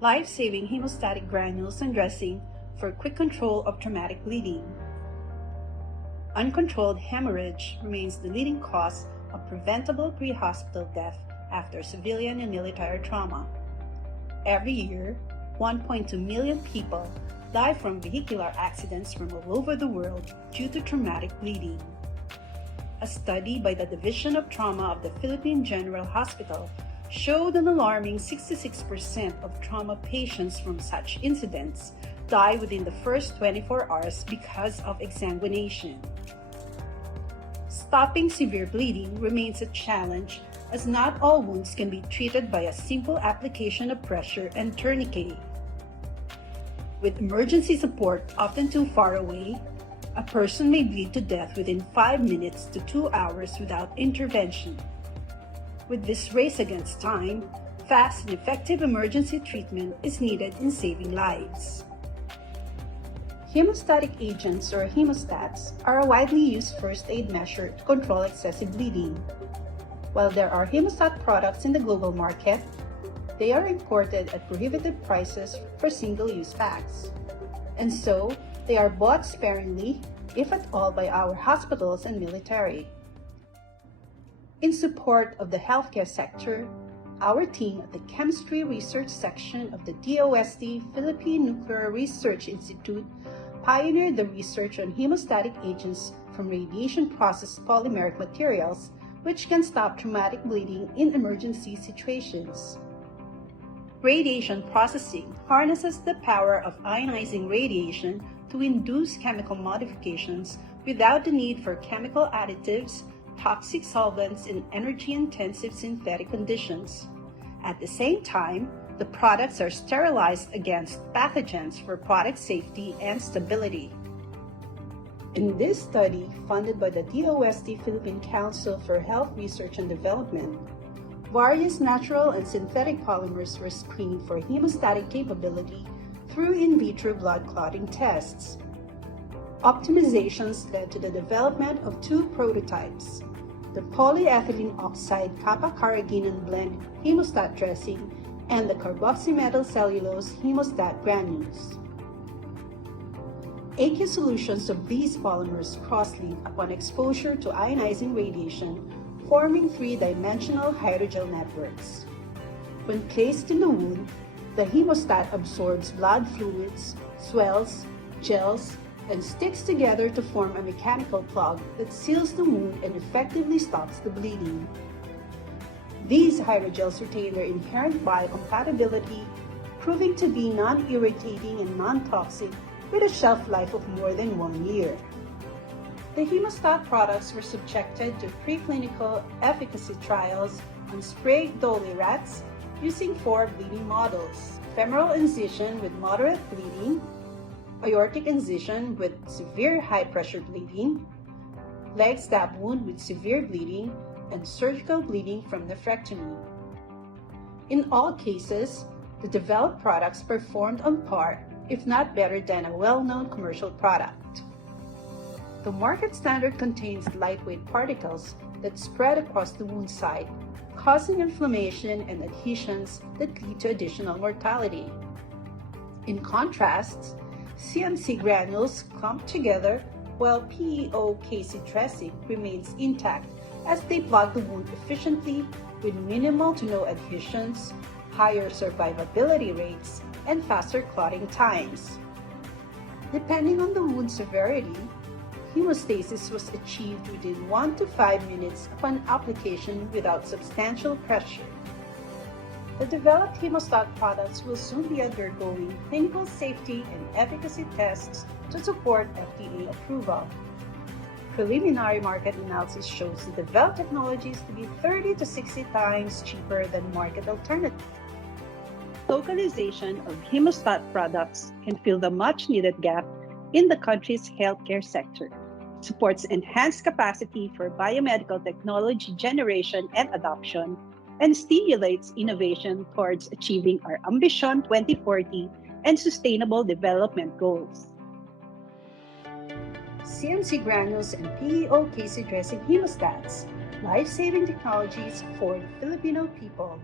life-saving hemostatic granules and dressing for quick control of traumatic bleeding. Uncontrolled hemorrhage remains the leading cause of preventable pre-hospital death after civilian and military trauma. Every year, 1.2 million people die from vehicular accidents from all over the world due to traumatic bleeding. A study by the Division of Trauma of the Philippine General Hospital showed an alarming 66% of trauma patients from such incidents die within the first 24 hours because of exsanguination. Stopping severe bleeding remains a challenge as not all wounds can be treated by a simple application of pressure and tourniquet. With emergency support often too far away, a person may bleed to death within 5 minutes to 2 hours without intervention. With this race against time, fast and effective emergency treatment is needed in saving lives. Hemostatic agents or hemostats are a widely used first aid measure to control excessive bleeding. While there are hemostat products in the global market, they are imported at prohibitive prices for single-use packs. And so, they are bought sparingly, if at all, by our hospitals and military. In support of the healthcare sector, our team at the Chemistry Research Section of the DOST Philippine Nuclear Research Institute pioneered the research on hemostatic agents from radiation-processed polymeric materials which can stop traumatic bleeding in emergency situations. Radiation processing harnesses the power of ionizing radiation to induce chemical modifications without the need for chemical additives, toxic solvents, and energy-intensive synthetic conditions. At the same time, the products are sterilized against pathogens for product safety and stability. In this study, funded by the DOST Philippine Council for Health Research and Development, various natural and synthetic polymers were screened for hemostatic capability through in vitro blood clotting tests. Optimizations led to the development of 2 prototypes, the polyethylene oxide kappa-carrageenan blend hemostat dressing and the carboxymetal cellulose hemostat granules. Aqueous solutions of these polymers cross-link upon exposure to ionizing radiation, forming 3-dimensional hydrogel networks. When placed in the wound, the hemostat absorbs blood fluids, swells, gels, and sticks together to form a mechanical plug that seals the wound and effectively stops the bleeding. These hydrogels retain their inherent biocompatibility, proving to be non-irritating and non-toxic with a shelf life of more than 1 year. The hemostat products were subjected to preclinical efficacy trials on spray dolly rats using 4 bleeding models: femoral incision with moderate bleeding, aortic incision with severe high-pressure bleeding, leg stab wound with severe bleeding, and surgical bleeding from nephrectomy. In all cases, the developed products performed on par, if not better than a well-known commercial product. The market standard contains lightweight particles that spread across the wound site, causing inflammation and adhesions that lead to additional mortality. In contrast, CMC granules clump together while PEO KC dressing remains intact as they plug the wound efficiently with minimal to no adhesions, higher survivability rates, and faster clotting times. Depending on the wound severity, hemostasis was achieved within 1 to 5 minutes upon application without substantial pressure. The developed hemostat products will soon be undergoing clinical safety and efficacy tests to support FDA approval. Preliminary market analysis shows the developed technologies to be 30 to 60 times cheaper than market alternatives. Localization of hemostat products can fill the much-needed gap in the country's healthcare sector, supports enhanced capacity for biomedical technology generation and adoption, and stimulates innovation towards achieving our Ambition 2040 and Sustainable Development Goals. CMC granules and PEO KC dressing hemostats, life-saving technologies for the Filipino people.